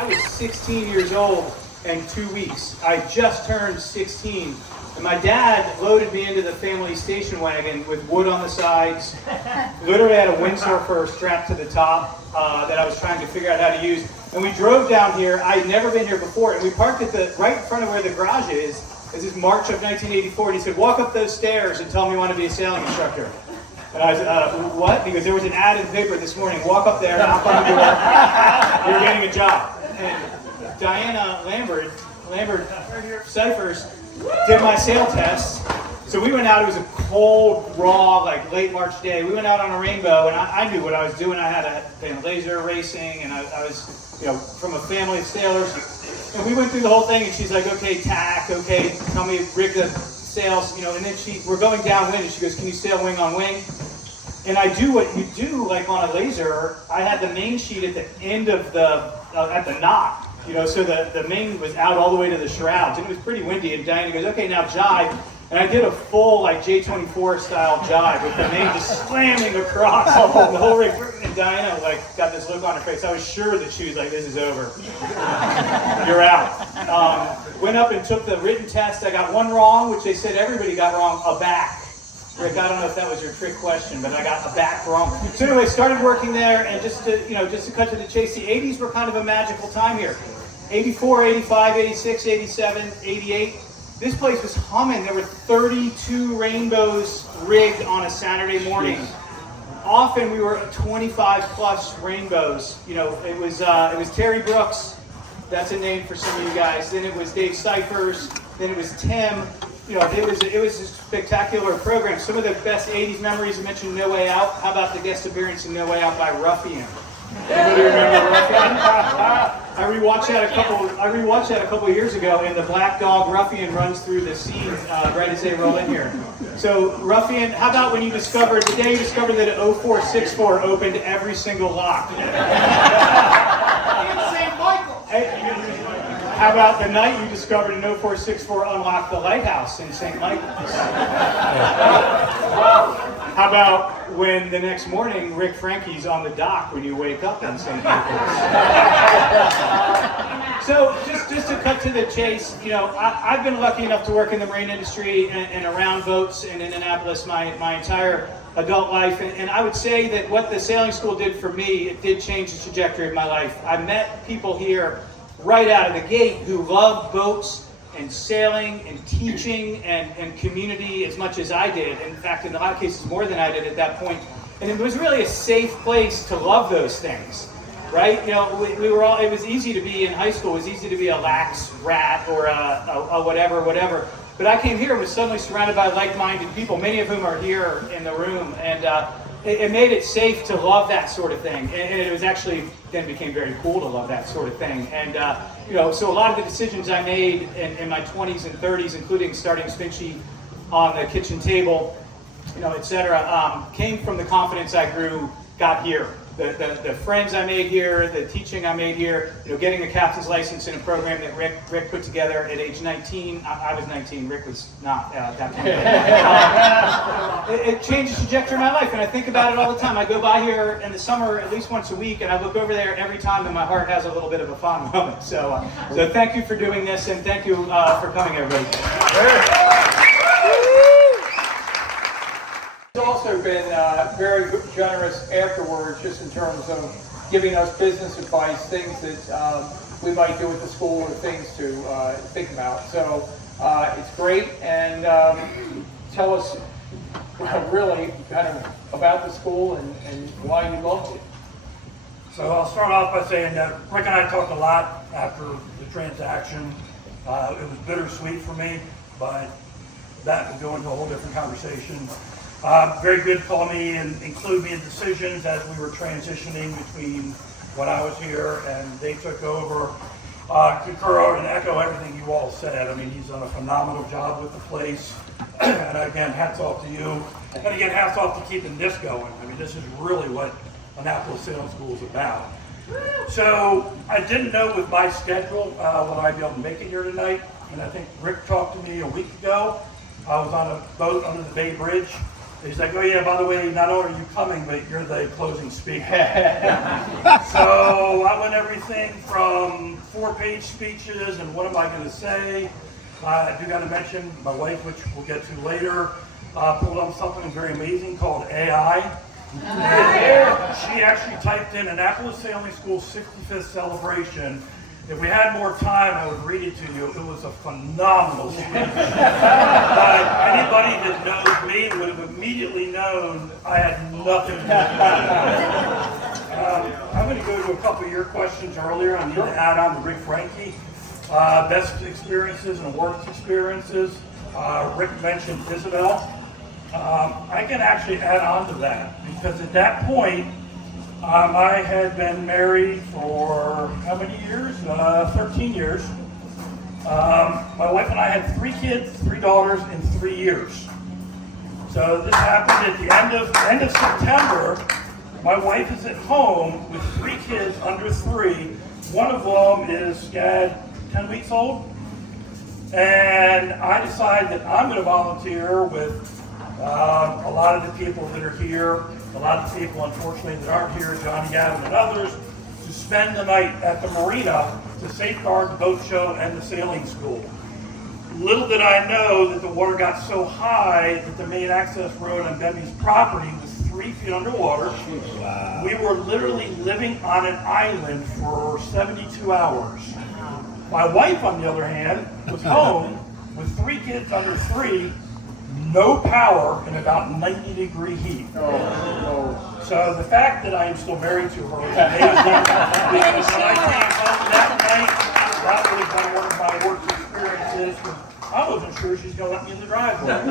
I was 16 years old in 2 weeks. I just turned 16. And my dad loaded me into the family station wagon with wood on the sides. Literally had a windsurfer strapped to the top that I was trying to figure out how to use. And we drove down here. I'd never been here before. And we parked at the right in front of where the garage is. This is March of 1984. And he said, walk up those stairs and tell me you want to be a sailing instructor. And I said, what? Because there was an ad in the paper this morning. Walk up there, knock on the door. You're getting a job. And Diana Lambert Cyphers did my sail test. So we went out. It was a cold, raw, like late March day. We went out on a rainbow, and I knew what I was doing. I had been laser racing, and I was, from a family of sailors. And we went through the whole thing, and she's like, okay, tack, okay, tell me rig the sails, and then we're going downwind, and she goes, can you sail wing on wing? And I do what you do, like on a laser. I had the main sheet at the end of at the knot, so the main was out all the way to the shrouds, and it was pretty windy, and Diana goes, okay, now jibe. And I did a full, like, J24 style jibe with the main just slamming across the whole rig. And Diana, got this look on her face. I was sure that she was like, this is over. You're out. Went up and took the written test. I got one wrong, which they said everybody got wrong, a back. Rick, I don't know if that was your trick question, but I got a back wrong. So anyway, started working there, and just to cut to the chase, the 80s were kind of a magical time here. 84, 85, 86, 87, 88. This place was humming. There were 32 rainbows rigged on a Saturday morning. Often we were 25 plus rainbows. It was Terry Brooks. That's a name for some of you guys. Then it was Dave Cyphers. Then it was Tim. It was a spectacular program. Some of the best 80s memories. I mentioned No Way Out. How about the guest appearance in No Way Out by Ruffian? Anybody remember Ruffian? I rewatched that a couple of years ago, and the black dog Ruffian runs through the scene right as they roll in here. So Ruffian, how about when the day you discovered that an 0464 opened every single lock? St. Michael. How about the night you discovered an 0464 unlocked the lighthouse in St. Michael's? How about when the next morning Rick Frankie's on the dock when you wake up in St. Michael's? So just to cut to the chase, I've been lucky enough to work in the marine industry and around boats in Annapolis my entire adult life, and I would say that what the sailing school did for me, it did change the trajectory of my life. I met people here right out of the gate who loved boats and sailing and teaching and community as much as I did. In fact, in a lot of cases, more than I did at that point. And it was really a safe place to love those things, right? We were all, it was easy to be in high school. It was easy to be a lax rat or a whatever. But I came here and was suddenly surrounded by like-minded people, many of whom are here in the room. And it made it safe to love that sort of thing. And it was actually then became very cool to love that sort of thing. And, so a lot of the decisions I made in my 20s and 30s, including starting Spinchy on the kitchen table, et cetera, came from the confidence I got here. The friends I made here, the teaching I made here, getting a captain's license in a program that Rick put together at age 19. I was 19, Rick was not at that point. It changed the trajectory of my life, and I think about it all the time. I go by here in the summer at least once a week, and I look over there every time, and my heart has a little bit of a fond moment. So thank you for doing this, and thank you for coming, everybody. He's also been very generous afterwards, just in terms of giving us business advice, things that we might do at the school, or things to think about. So it's great, and tell us really kind of about the school and why you loved it. So I'll start off by saying that Rick and I talked a lot after the transaction. It was bittersweet for me, but that would go into a whole different conversation. Very good to call me and include me in decisions as we were transitioning between when I was here and they took over. Concur and echo everything you all said. I mean, he's done a phenomenal job with the place. And again, hats off to you. And again, hats off to keeping this going. I mean, this is really what Annapolis Sailing School is about. So I didn't know with my schedule whether I'd be able to make it here tonight. And I think Rick talked to me a week ago. I was on a boat under the Bay Bridge He's like, oh yeah, by the way, not only are you coming, but you're the closing speaker. So I went everything from 4-page speeches and what am I going to say. I do got to mention my wife, which we'll get to later, pulled on something very amazing called AI. She actually typed in Annapolis Sailing School 65th celebration. If we had more time, I would read it to you. It was a phenomenal speech. Anybody that knows me would have immediately known I had nothing to do with it. I'm going to go to a couple of your questions earlier. I'm going to add on to Rick Frankie. Best experiences and worst experiences. Rick mentioned Isabel. I can actually add on to that because at that point, I had been married for how many years? 13 years. My wife and I had 3 kids, 3 daughters in 3 years. So this happened at the end of September. My wife is at home with 3 kids under 3. One of them is 10 weeks old. And I decided that I'm going to volunteer with a lot of the people that are here, a lot of the people, unfortunately, that aren't here, Johnny Gavin and others, to spend the night at the marina to safeguard the boat show and the sailing school. Little did I know that the water got so high that the main access road on Debbie's property was 3 feet underwater. Wow. We were literally living on an island for 72 hours. My wife, on the other hand, was home with 3 kids under 3, no power, and about 90-degree heat. So the fact that I am still married to her is amazing. Because when I came home that night, that would have been one of my worst experiences. I wasn't sure she's going to let me in the driveway.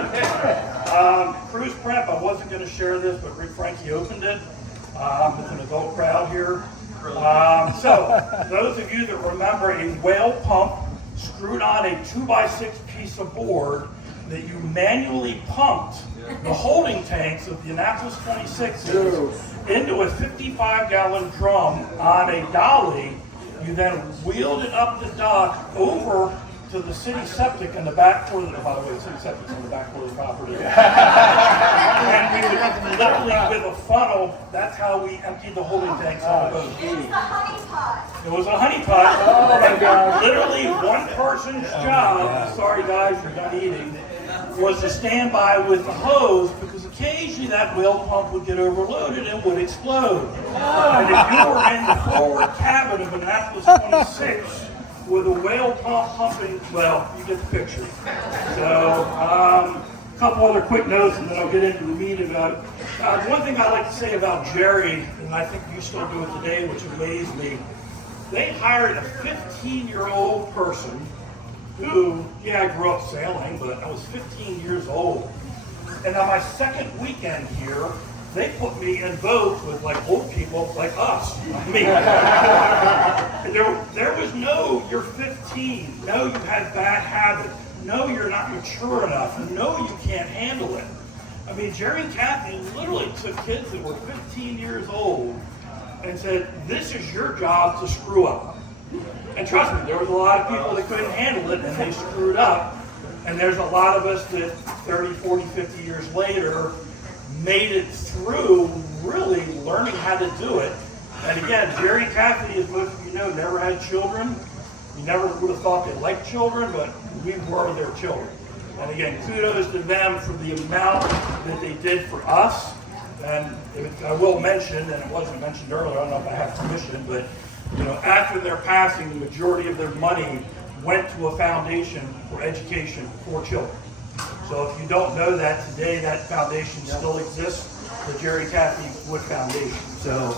Cruise prep, I wasn't going to share this, but Rick Frankie opened it. It's an adult crowd here. So, those of you that remember a whale pump screwed on a 2x6 piece of board that you manually pumped the holding tanks of the Annapolis 26s into a 55-gallon drum on a dolly. You then wheeled it up the dock over to the city septic in the back corner. By the way, the city septic's in the back corner of the property. And we would literally, with a funnel, that's how we emptied the holding tanks on the boat. It was the honey pot. It was a honey pot. Oh my God. Literally one person's job, sorry guys, you're done eating, was to stand by with the hose because occasionally that whale pump would get overloaded and would explode. And if you were in the forward cabin of Annapolis 26 with a whale pump pumping, well, you get the picture. So, a couple other quick notes and then I'll get into the meat about it. One thing I like to say about Jerry, and I think you still do it today, which amazed me, they hired a 15-year-old person who, yeah, I grew up sailing, but I was 15 years old. And on my second weekend here, they put me in boats with like old people like us. Me. There was no, you're 15. No, you had bad habits. No, you're not mature enough. No, you can't handle it. I mean, Jerry and Kathy literally took kids that were 15 years old and said, this is your job to screw up. And trust me, there was a lot of people that couldn't handle it and they screwed up. And there's a lot of us that 30, 40, 50 years later made it through really learning how to do it. And again, Jerry and Kathy, as most of you know, never had children. You never would have thought they liked children, but we were their children. And again, kudos to them for the amount that they did for us. And I will mention, and it wasn't mentioned earlier, I don't know if I have permission, but you know, after their passing, the majority of their money went to a foundation for education for children. So if you don't know that, today that foundation still exists, the Jerry Kathy Wood Foundation. So,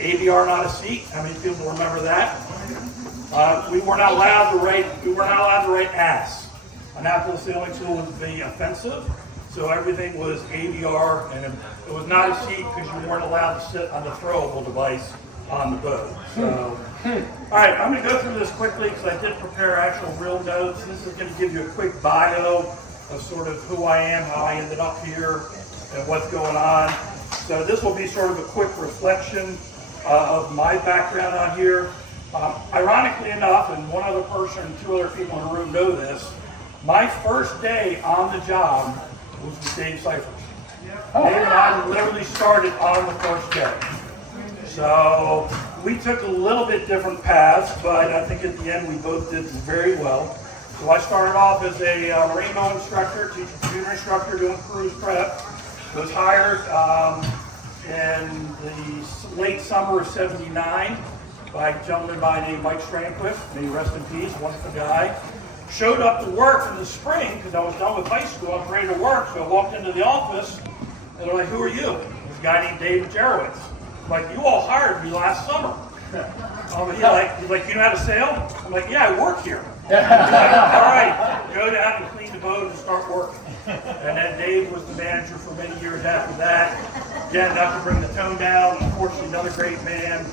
ABR not a seat. How many people remember that? We were not allowed to write ass. Annapolis Sailing School was the offensive, so everything was ABR, and it was not a seat because you weren't allowed to sit on the throwable device on the boat. So, all right, I'm going to go through this quickly because I did prepare actual real notes. This is going to give you a quick bio of sort of who I am, how I ended up here, and what's going on. So this will be sort of a quick reflection of my background on here. Ironically enough, and one other person and 2 other people in the room know this, My first day on the job was with Dave Cyphers. Dave and I literally started on the first day. So we took a little bit different paths, but I think at the end we both did very well. So I started off as a marine boat instructor, teaching junior instructor, doing cruise prep. Was hired in the late summer of '79 by a gentleman by the name of Mike Strandquist. May he rest in peace, wonderful guy. Showed up to work in the spring because I was done with high school. I was ready to work, so I walked into the office and they're like, "Who are you?" This guy named David Jarowitz. I'm like, "You all hired me last summer." He's like, "You know how to sail?" I'm like, "Yeah, I work here." He's like, "All right, go down and clean the boat and start working." And then Dave was the manager for many years after that. Again, not to bring the tone down, unfortunately another great man.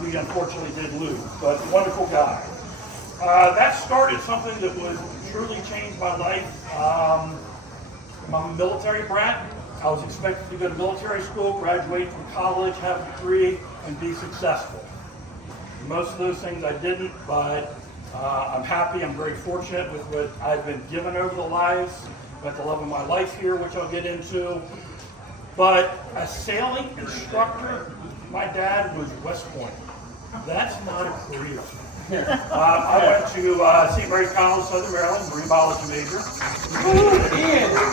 We unfortunately did lose, but wonderful guy. That started something that would truly change my life. I'm a military brat. I was expected to go to military school, graduate from college, have a degree, and be successful. Most of those things I didn't, but I'm happy. I'm very fortunate with what I've been given over the lives. Got the love of my life here, which I'll get into. But a sailing instructor, my dad was West Point. That's not a career. I went to St. Mary's College, Southern Maryland, marine biology major.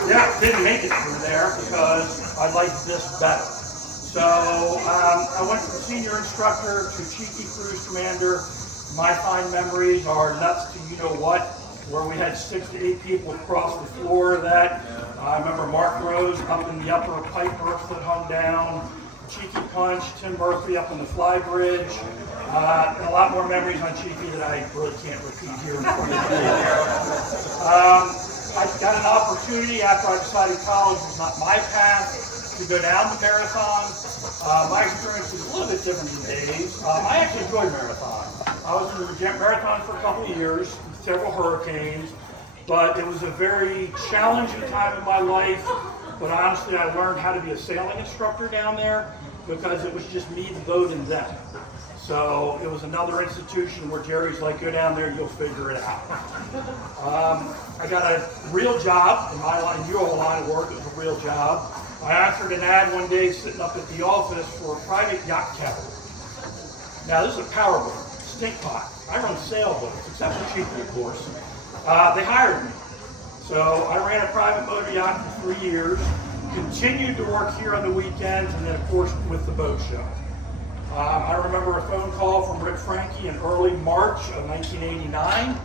Yeah, didn't make it through there because I liked this better. So I went from senior instructor to cheeky cruise commander. My fine memories are nuts to you know what, where we had 6 to 8 people across the floor of that. I remember Mark Rose up in the upper pipe berth that hung down, Cheeky Punch, Tim Murphy up on the fly bridge, and a lot more memories on Cheeky that I really can't repeat here in front of you. I got an opportunity after I decided college was not my path to go down to marathon. My experience was a little bit different than Dave's. I actually enjoyed marathon. I was in the marathon for a couple of years, several hurricanes, but it was a very challenging time in my life. But honestly, I learned how to be a sailing instructor down there because it was just me, the boat, and them. So it was another institution where Jerry's like, "Go down there, you'll figure it out." I got a real job in my line, your line of work. It was a real job. I answered an ad one day sitting up at the office for a private yacht captain. Now this is a powerboat, stink pot. I run sailboats, except for Cheeky, of course. They hired me. So I ran a private motor yacht for 3 years, continued to work here on the weekends, and then of course with the boat show. I remember a phone call from Rick Franke in early March of 1989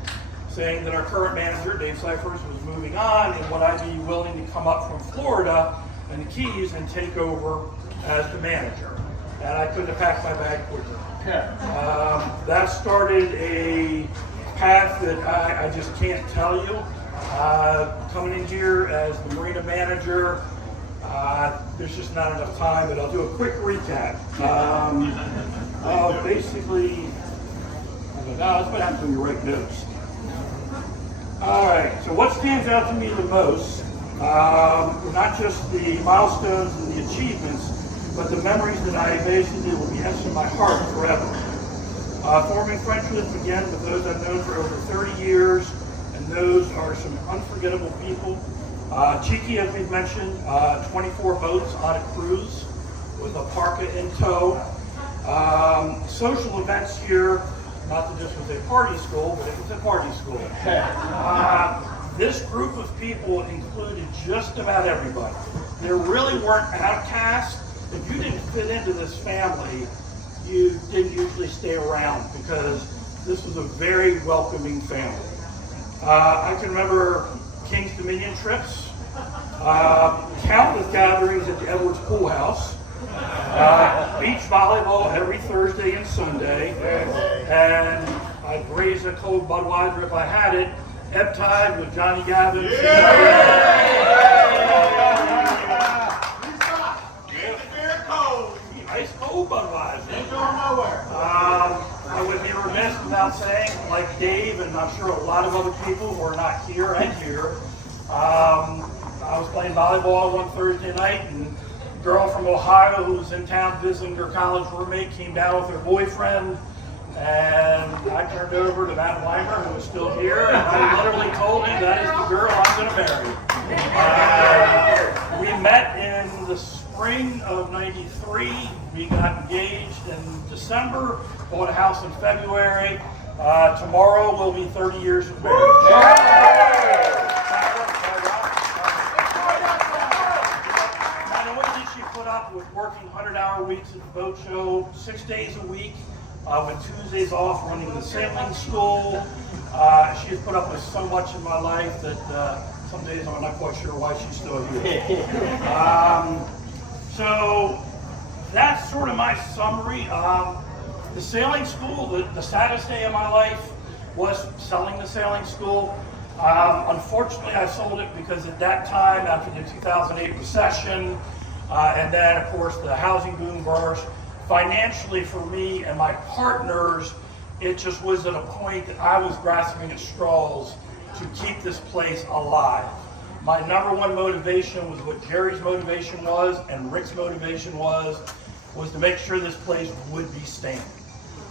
saying that our current manager, Dave Cyphers, was moving on and would I be willing to come up from Florida and the Keys and take over as the manager. And I couldn't have packed my bag quicker. That started a path that I just can't tell you. Coming in here as the marina manager, there's just not enough time, but I'll do a quick recap. Basically, that's what happens when you write notes. All right, so what stands out to me the most, not just the milestones and the achievements, but the memories that I basically will be etched in my heart forever. Forming friendships again with those I've known for over 30 years, and those are some unforgettable people. Cheeky, as we've mentioned, 24 boats on a cruise with a parka in tow. Social events here, not that this was a party school, but it was a party school. This group of people included just about everybody. There really weren't outcasts. If you didn't fit into this family, you didn't usually stay around because this was a very welcoming family. I can remember King's Dominion trips, countless gatherings at the Edwards Pool House, beach volleyball every Thursday and Sunday, and I'd raise a cold Budweiser if I had it, ebb tide with Johnny Gavin. Ice cold Budweiser. Ain't going nowhere. I would be remiss without saying, like Dave, and I'm sure a lot of other people who are not here and here, I was playing volleyball one Thursday night, and a girl from Ohio who was in town visiting her college roommate came down with her boyfriend. and I turned over to Matt Weimer, who was still here, and I literally told him that is the girl I'm going to marry. We met in the spring of '93. We got engaged in December, bought a house in February. Tomorrow will be 30 years of marriage. Not only did she put up with working 100-hour weeks at the boat show, 6 days a week, with Tuesdays off, running the sailing school. She has put up with so much in my life that some days I'm not quite sure why she's still here. So that's sort of my summary. The sailing school, the saddest day of my life was selling the sailing school. Unfortunately, I sold it because at that time, after the 2008 recession, and then of course the housing boom burst, financially for me and my partners, it just was at a point that I was grasping at straws to keep this place alive. My number one motivation was what Jerry's motivation was and Rick's motivation was to make sure this place would be standing.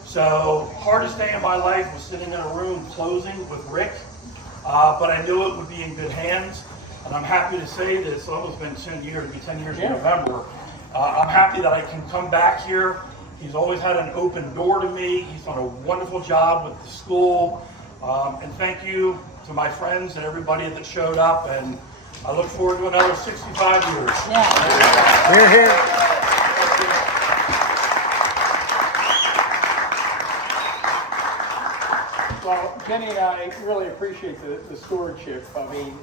So, hardest day of my life was sitting in a room closing with Rick, but I knew it would be in good hands, and I'm happy to say that it's almost been 10 years, it'll be 10 years in November. I'm happy that I can come back here. He's always had an open door to me. He's done a wonderful job with the school, and thank you to my friends and everybody that showed up, and I look forward to another 65 years. Yeah. We're here. Well, Jenny and I really appreciate the stewardship. I mean,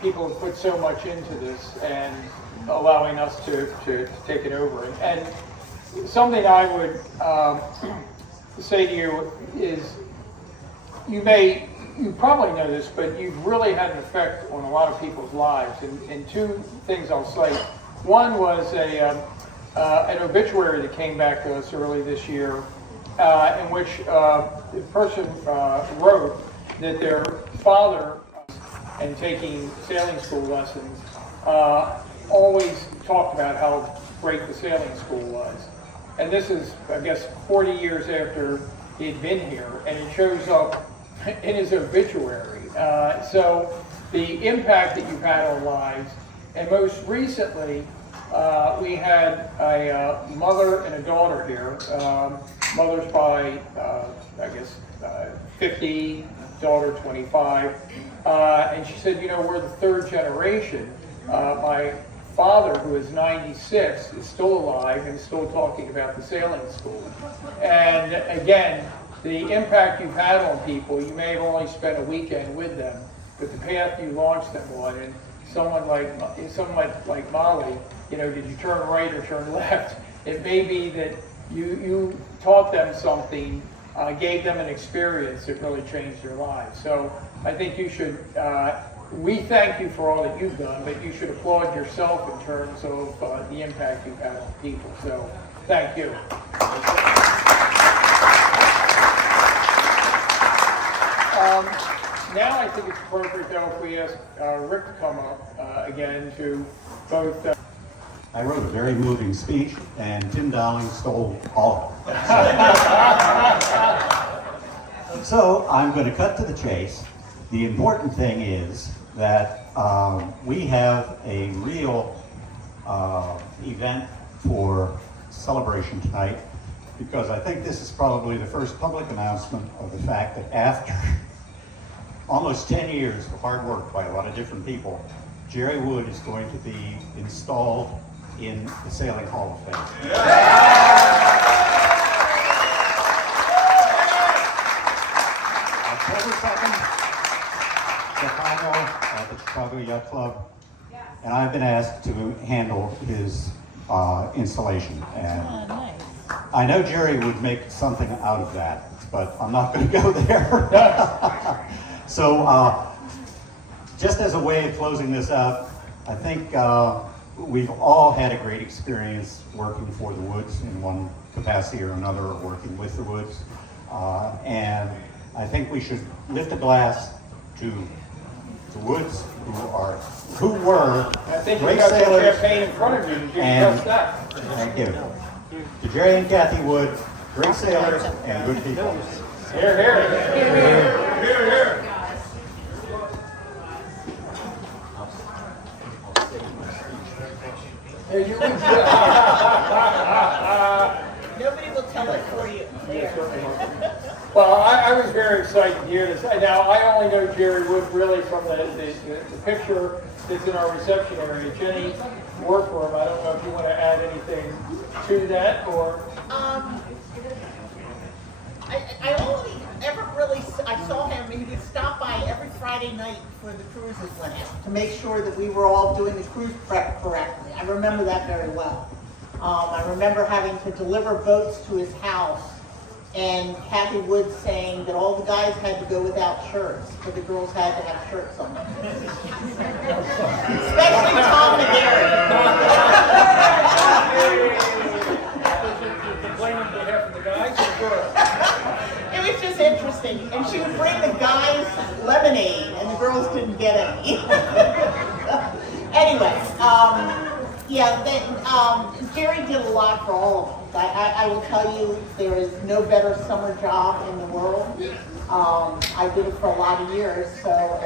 people have put so much into this and allowing us to take it over. And something I would say to you is, you probably know this, but you've really had an effect on a lot of people's lives. And two things I'll cite. One was an obituary that came back to us early this year, in which the person wrote that their father, and taking sailing school lessons, always talked about how great the sailing school was. And this is, I guess, 40 years after he'd been here, and it shows up in his obituary. So the impact that you've had on lives, and most recently, we had a mother and a daughter here. Mother's by, I guess, 50, daughter 25. And she said, you know, we're the third generation. My father, who is 96, is still alive and still talking about the sailing school. And again, the impact you've had on people, you may have only spent a weekend with them, but the path you launched them on, and someone like Molly, you know, did you turn right or turn left? It may be that you taught them something, gave them an experience that really changed their lives. So I think you should, we thank you for all that you've done, but you should applaud yourself in terms of the impact you've had on people. So thank you. Now I think it's appropriate, though, if we ask Rick to come up again to both. I wrote a very moving speech, and Tim Dowling stole all of it. So I'm going to cut to the chase. The important thing is that we have a real event for celebration tonight, because I think this is probably the first public announcement of the fact that after almost 10 years of hard work by a lot of different people, Jerry Wood is going to be installed in the Sailing Hall of Fame. October 2nd, the final at the Chicago Yacht Club, and I've been asked to handle his installation. And I know Jerry would make something out of that, but I'm not going to go there. So, just as a way of closing this out, I think we've all had a great experience working for the Woods in one capacity or another, or working with the Woods. And I think we should lift a glass to the Woods, who were I think great you got some sailors. champagne in front of you. You can And trust that. thank you. To Jerry and Kathy Wood, great sailors and good people. Here, here. Here, here. Hey, you would- Nobody will tell it for you. Well, I was very excited to hear this. Now, I only know Jerry Wood really from the picture that's in our reception area. Jenny worked for him. I don't know if you want to add anything to that or... I only ever really, I saw him, he would stop by every Friday night before the cruises went out to make sure that we were all doing the cruise prep correctly. I remember that very well. I remember having to deliver boats to his house and Kathy Wood saying that all the guys had to go without shirts, but the girls had to have shirts on. Especially Tom and Gary. Complaining on behalf of the guys or the girls? It was just interesting. And she would bring the guys lemonade, and the girls didn't get any. Anyway, Jerry did a lot for all of us. I will tell you, there is no better summer job in the world. I did it for a lot of years, so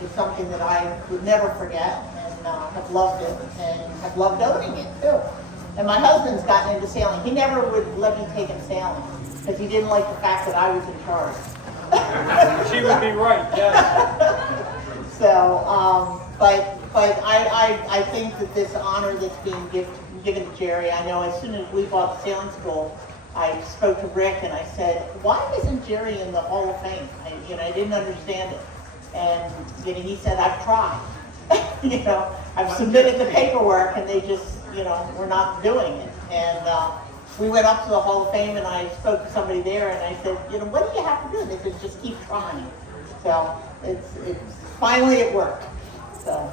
it's something that I would never forget, and have loved it, and have loved owning it too. And my husband's gotten into sailing. He never would let me take him sailing because he didn't like the fact that I was in charge. She would be right, yes. So, but I think that this honor that's being given to Jerry, I know as soon as we bought the sailing school, I spoke to Rick and I said, why isn't Jerry in the Hall of Fame? I didn't understand it. And he said, I've tried. I've submitted the paperwork and they just, we're not doing it. And we went up to the Hall of Fame and I spoke to somebody there and I said, what do you have to do? They said, just keep trying. So it's finally it worked. So